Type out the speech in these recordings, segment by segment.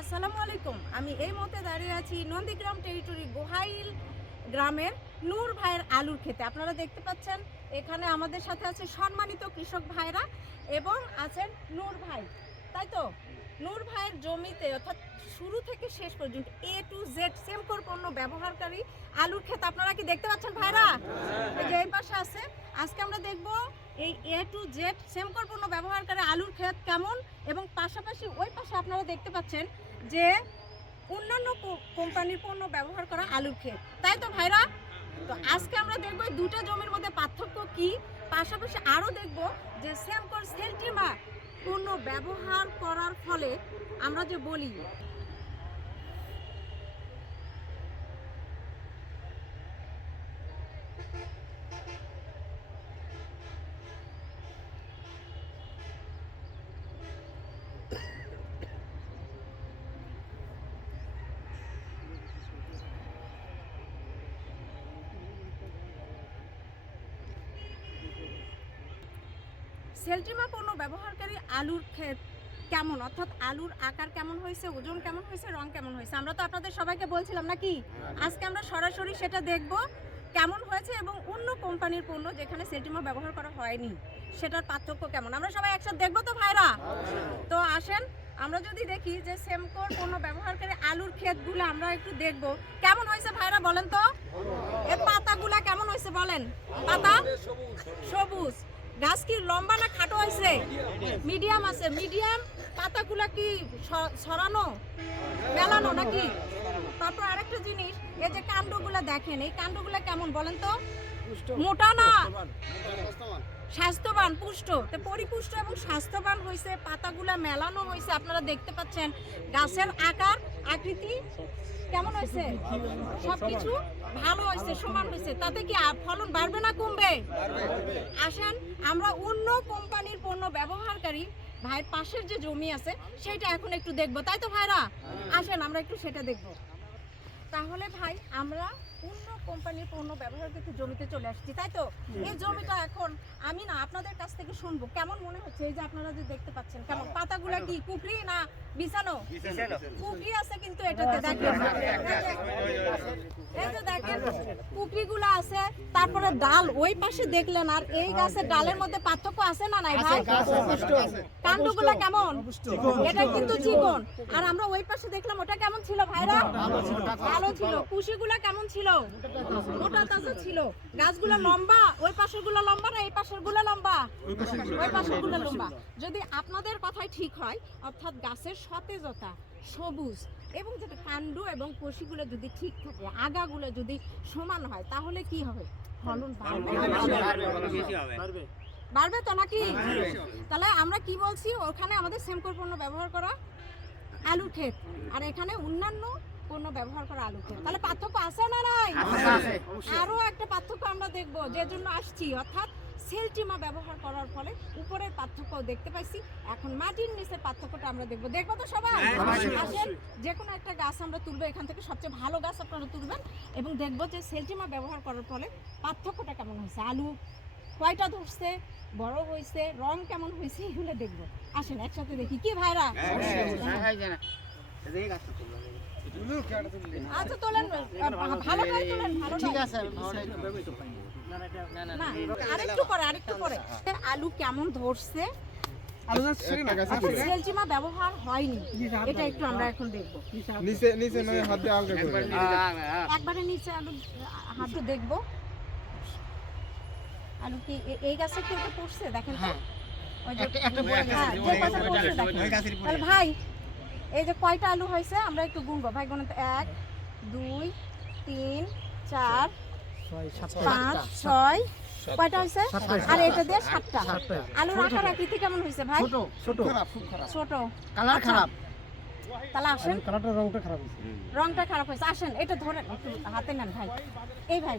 আসসালামু আলাইকুম। আমি এই মুহূর্তে দাঁড়িয়ে আছি নন্দীগ্রাম টেরিটরি গোহাইল গ্রামের নূর ভাইয়ের আলুর ক্ষেতে। আপনারা দেখতে পাচ্ছেন এখানে আমাদের সাথে আছে সম্মানিত কৃষক ভাইরা এবং আছেন নূর ভাই, তাই তো? নূর ভাইয়ের জমিতে অর্থাৎ শুরু থেকে শেষ পর্যন্ত A to Z সেমকোর পণ্য ব্যবহারকারী আলুর ক্ষেত আপনারা কি দেখতে পাচ্ছেন ভাইরা? এই যে এই পাশে আছে। আজকে আমরা দেখব এই A to Z সেমকোর পণ্য ব্যবহারকারী আলুর ক্ষেত কেমন, এবং পাশাপাশি ওই পাশে আপনারা দেখতে পাচ্ছেন যে অন্যান্য কোম্পানির পণ্য ব্যবহার করা আলুর ক্ষেত, তাই তো ভাইরা? তো আজকে আমরা দেখব এই দুটো জমির মধ্যে পার্থক্য কি, পাশাপাশি আরও দেখব যে সেমকোর সেলটিমা পণ্য ব্যবহার করার ফলে আমরা যে বলি সেলটিমা পণ্য ব্যবহারকারী আলুর ক্ষেত কেমন, অর্থাৎ আলুর আকার কেমন হয়েছে, ওজন কেমন হয়েছে, রং কেমন হয়েছে, আমরা তো আপনাদের সবাইকে বলছিলাম নাকি? আজকে আমরা সরাসরি সেটা দেখব কেমন হয়েছে, এবং অন্য কোম্পানির পণ্য যেখানে সেলটিমা ব্যবহার করা হয়নি সেটার পার্থক্য কেমন আমরা সবাই একসাথে দেখবো তো ভাইরা? তো আসেন আমরা যদি দেখি যে সেমকোর পণ্য ব্যবহারকারী আলুর ক্ষেতগুলো আমরা একটু দেখব কেমন হয়েছে ভাইরা, বলেন তো? এর পাতাগুলা কেমন হয়েছে বলেন? পাতা সবুজ। গাছ কি লম্বা না খাটো হয়েছে? মিডিয়াম আছে। মিডিয়াম। পাতাগুলা কি ছড়ানো মেলানো নাকি? তারপর আরেকটা জিনিস, এই যে কাণ্ডগুলা দেখেন, এই কাণ্ডগুলা কেমন বলেন তো? মোটা না, স্বাস্থ্যবান, পুষ্ট, পরিপুষ্ট এবং স্বাস্থ্যবান হয়েছে। পাতাগুলা মেলানো হয়েছে, আপনারা দেখতে পাচ্ছেন। গাছের আকার আকৃতি কেমন হয়েছে? সবকিছু ভালো হয়েছে, সমান হয়েছে। তাতে কি ফলন বাড়বে না কমবে? আসেন আমরা অন্য কোম্পানির পণ্য ব্যবহারকারী ভাইয়ের পাশের যে জমি আছে সেটা এখন একটু দেখবো, তাই তো ভাইরা? আসেন আমরা একটু সেটা দেখবো। তাহলে ভাই আমরা অন্য কোম্পানির পণ্য ব্যবহার করতে জমিতে চলে আসছি, তাই তো? এই জমিটা এখন আমি না আপনাদের কাছ থেকে শুনবো কেমন মনে হচ্ছে। এই যে আপনারা যে দেখতে পাচ্ছেন কেমন পাতাগুলা কি কুকরি না বিছানো? কুকরি আছে, কিন্তু এটাতে দেখেন, এই যে দেখেন কুকরিগুলো আছে। তারপরে ডাল ওই পাশে দেখলেন, আর এই গাছের ডালের মধ্যে পার্থক্য আছে না নাই ভাই? কাণ্ডগুলা কেমন? এটা কিন্তু চিকন। আর আমরা ওই পাশে দেখলাম ওটা কেমন ছিল ভাইরা? ভালো ছিল। কুশিগুলা কেমন ছিল? মোটা তাজা ছিল। গাছগুলো লম্বা, ওই পাশেরগুলো লম্বা না এই পাশেরগুলো লম্বা? ওই পাশেরগুলো লম্বা। যদি আপনাদের কথাই ঠিক হয়, অর্থাৎ গাছের সতেজতা, সবুজ এবং যদি কাণ্ড এবং কষিগুলো যদি ঠিক থাকে, আগাগুলো যদি সমান হয়, তাহলে কি হবে? ফলন বাড়বে তো নাকি? তাহলে আমরা কি বলছি, ওখানে আমাদের সেমকোর পণ্য ব্যবহার করা আলুর ক্ষেত, আর এখানে অন্যান্য পণ্য ব্যবহার করা আলুর ক্ষেত। তাহলে পার্থক্য আছে না নাই? আরো একটা পার্থক্য আমরা দেখবো, যে জন্য আসছি, অর্থাৎ সেলটিমা ব্যবহার করার ফলে উপরের পার্থক্য দেখতে পাইছি। এখন মাটির নিচের পার্থক্যটা আমরা দেখবো। দেখবো তো সবাই? আসেন যে কোনো একটা গাছ আমরা তুলবো, এখান থেকে সবচেয়ে ভালো গাছ আপনারা তুলবেন, এবং দেখবো যে সেলটিমা ব্যবহার করার ফলে পার্থক্যটা কেমন হয়েছে, আলু কয়টা ধরছে, বড় হয়েছে, রং কেমন হয়েছে, এগুলো দেখবো। আসেন একসাথে দেখি, কি ভাইরা? আচ্ছা তোলেন, ভালো করে তোলেন, ভালো ঠিক আছে। না আরেকটু পরে আলু কেমন ধরছে, সেলটিমা ব্যবহার হয়নি, এটা একটু আমরা এখন দেখবো। নিচে নিচে নয়, হাত দিয়ে আলগা করে একবারে নিচে আলু হাত দিয়ে দেখবো। আলু কি এই গাছে কি এটা পড়ছে দেখেন তো? তাহলে ভাই এই যে কয়টা আলু হয়েছে আমরা একটু গুনবো ভাই, গুনতে 1 2 3 4 5 6 কয়টা হয়েছে? আর এটা দিয়ে 7টা। আলুর আকার আকৃতি কেমন হয়েছে ভাই? ছোট ছোট, কালার খারাপ। তাহলে আসেন, রংটা খারাপ হয়েছে। আসেন এটা ধরেন, একটু হাতে নেন ভাই, এই ভাই।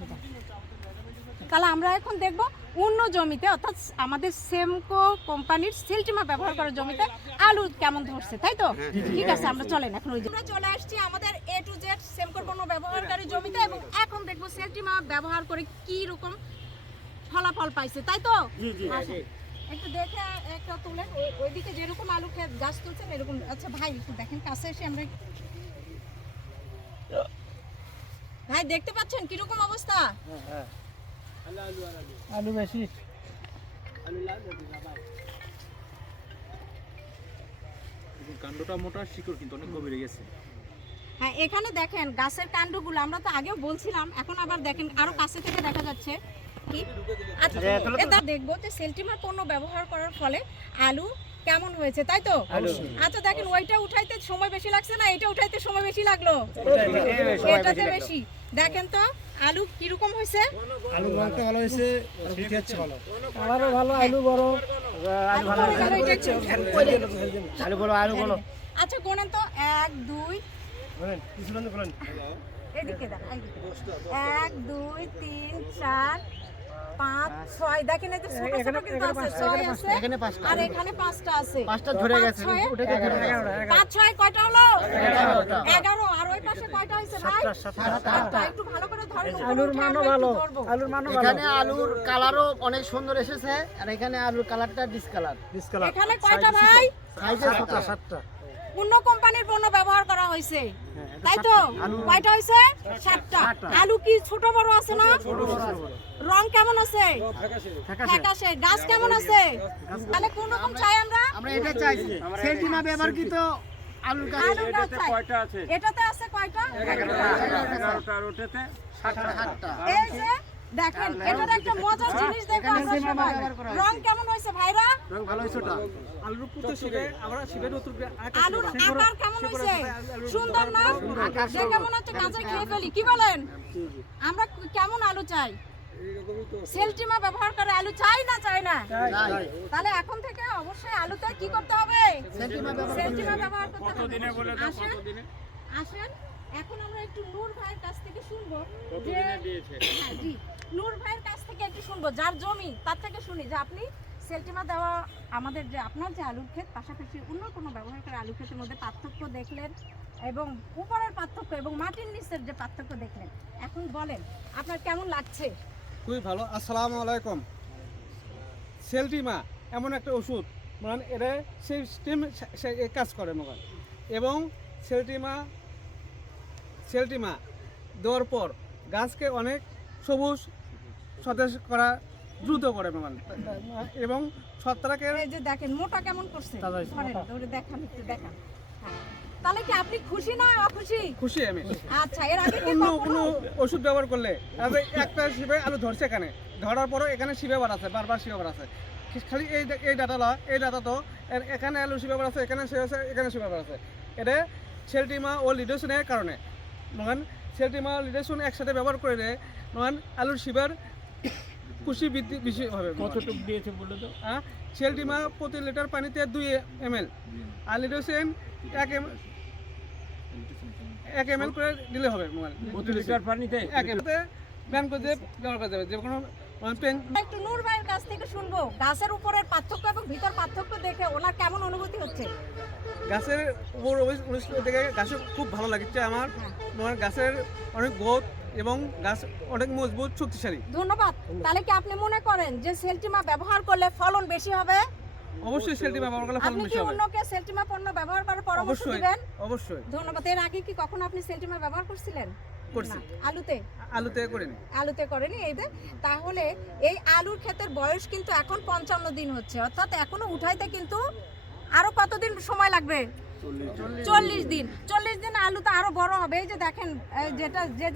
তাহলে আমরা এখন দেখব অন্য জমিতে, অর্থাৎ আমাদের সেমকো কোম্পানির সেলটিমা ব্যবহার করা জমিতে আলু কেমন ধরছে, তাই তো? ঠিক আছে, আমরা চলেন এখন ওই আমরা চলে আসছি আমাদের A to Z সেমকোর পণ্য ব্যবহারকারী জমিতে, এবং এখন দেখব সেলটিমা ব্যবহার করে কি রকম ফলাফল পাইছে, তাই তো? একটু দেখে একটা তুলেন, ওইদিকে যেরকম আলু ক্ষেত গাছ তুলছেন এরকম। আচ্ছা ভাই একটু দেখেন কাছে এসে আমরা ভাই দেখতে পাচ্ছেন কিরকম অবস্থা? আলু বেশি। কাণ্ডটা মোটা, শিকড় কিন্তু অনেক গভীরে গেছে। হ্যাঁ এখানে দেখেন গাছের কাণ্ডগুলো, আমরা তো আগেও বলছিলাম, এখন আবার দেখেন আরো কাছে থেকে দেখা যাচ্ছে কি। আচ্ছা এটা দেখবো যে সেলটিমার পণ্য ব্যবহার করার ফলে আলু কেমন হয়েছে, তাই তো? আচ্ছা দেখেন ওইটা উঠাইতে সময় বেশি লাগছে না এটা উঠাইতে সময় বেশি লাগলো? এটাতে বেশি। দেখেন তো আলু কিরকম হয়েছে? আলু মানতে ভালো হয়েছে, আর বিক্রি হচ্ছে ভালো। আমারও ভালো, আলু বড়, আলু ভালো। আলু বড়, আলু বড়। আচ্ছা গোনেন তো 1 2 বলেন কিছু বন্ধ করেন। এদিকে দেখ, এইদিকে 1 2 3 4 5 6 দেখেন এই যে ছোট ছোট কিন্তু আছে, 6 আছে আর এখানে 5টা আছে, 5টা ধরে গেছে, ওটা কি 5 6 কয়টা হলো? 11 আর ওই পাশে কয়টা হইছে ভাই? 7টা। একটু ভালো করে ধরেন, আলুর মানও ভালো, আলুর মানও ভালো। এখানে আলুর কালারও অনেক সুন্দর এসেছে, আর এখানে আলুর কালারটা ডিসকালার। এখানে কয়টা ভাই? সাইজে 7টা। পূর্ণ কোম্পানির পণ্য ব্যবহার করা হয়েছে, তাই তো? কয়টা হইছে? 7টা। আলু কি ছোট বড় আছে না? রং কেমন আছে? ফ্যাকাশে। গাছ কেমন আছে? তাহলে কোন রকম চাই আমরা? আমরা এটা চাইছি সেলটিমা ব্যবহৃত আলুর গাছ। আলুর গাছ চাই। এটাতে আছে কয়টা? 11টা আর ওটাতে 7টা। এই যে দেখেন এটার একটা মজার জিনিস দেখো আমরা সবাই। রং কেমন হইছে ভাইরা? রং ভালো হয়েছে ওটা। আলুর পুতো শিবে, আমরা শিবের উত্তর আলুর আকার কেমন হইছে? সুন্দর না? দেখে মনে হচ্ছে গাছে খেয়ে ফেলি, কি বলেন? আমরা কেমন আলু চাই? সেলটিমা ব্যবহার করে আলু চাই না, চাই না? তাহলে এখন থেকে অবশ্যই আলুতে কি করতে হবে? সেলটিমা ব্যবহার করতে হবে। আসেন আসেন এখন আমরা একটু নূর ভাইয়ের কাছ থেকে শুনবো যে হ্যাঁ জি, নূর ভাইয়ের কাছ থেকে একটু শুনবো, যার জমি তার থেকে শুনি যে আপনি সেলটিমা দেওয়া আমাদের যে আপনার যে আলুর ক্ষেত পাশাপাশি অন্য কোনো ব্যবহার করে আলু ক্ষেতের মধ্যে পার্থক্য দেখলেন এবং উপরের পার্থক্য এবং মাটির নিচের যে পার্থক্য দেখলেন, এখন বলেন আপনার কেমন লাগছে? খুবই ভালো। আসসালামু আলাইকুম। সেলটিমা এমন একটা ওষুধ, মানে এটা সেই স্টেম কাজ করে মনে এবং সেলটিমা দেওয়ার পর গাছকে অনেক সবুজ সতেজ করা দ্রুত করে মানে এবং ছত্রাকের এই যে দেখেন মোটা কেমন করছে, ধরেন ধরে দেখান একটু দেখান। হ্যাঁ। তাহলে কি আপনি খুশি না অখুশি? খুশি আমি। আচ্ছা এর আগে কি অন্য কখনো কোনো ওষুধ ব্যবহার করলে একটা শিবে আলু ধরছে, এখানে ধরার পরও এখানে শিবে বার আছে, বারবার শিবে বার আছে, খালি এই ডাটা তো এখানে আলু শিবে বার আছে, এখানে শিবে আছে, এখানে শিবে বার আছে। এটা সেলটিমা ও লিডোসিনের কারণে মানে সেলটিমা ও লিডোসিন একসাথে ব্যবহার করলে মানে আলুর শিবের কুশি বৃদ্ধি বেশি হবে। কতটুকু দিয়েছে বলে তো? হ্যাঁ, সেলটিমা প্রতি লিটার পানিতে 2 ml আর লিডোসিন 1 ml করে দিলে হবে। প্রতি লিটার পানিতে 1 ml ব্যান করে দিয়ে ব্যবহার করা যাবে, যে কোনো পেন। একটু নূর ভাইয়ের কাছ থেকে শুনবো গাছের উপরের পার্থক্য এবং ভিতর পার্থক্য দেখে ওনার কেমন অনুভূতি হচ্ছে? গাছের উপর অনুষ্ঠান থেকে গাছের খুব ভালো লাগছে আমার। আমার গাছের অনেক গ্রোথ এবং গাছ অনেক মজবুত শক্তিশালী। ধন্যবাদ। তাহলে কি আপনি মনে করেন যে সেলটিমা ব্যবহার করলে ফলন বেশি হবে? অবশ্যই সেলটিমা ব্যবহার করলে ফলন আপনি বেশি কি হবে। অন্যকে সেলটিমা পণ্য ব্যবহার করার পরামর্শ অবশ্যই দিবেন? অবশ্যই। ধন্যবাদ। এর আগে কি কখনো আপনি সেলটিমা ব্যবহার করছিলেন? করছি। না। আলুতে করিনি। আলুতে করেনি। এই যে তাহলে এই আলুর ক্ষেতের বয়স কিন্তু এখন 55 দিন হচ্ছে, অর্থাৎ এখনো উঠাইতে কিন্তু আরো কতদিন সময় লাগবে? 40 দিন। 40 দিন আলু তো আরো বড় হবে। এই যে দেখেন যেটা যে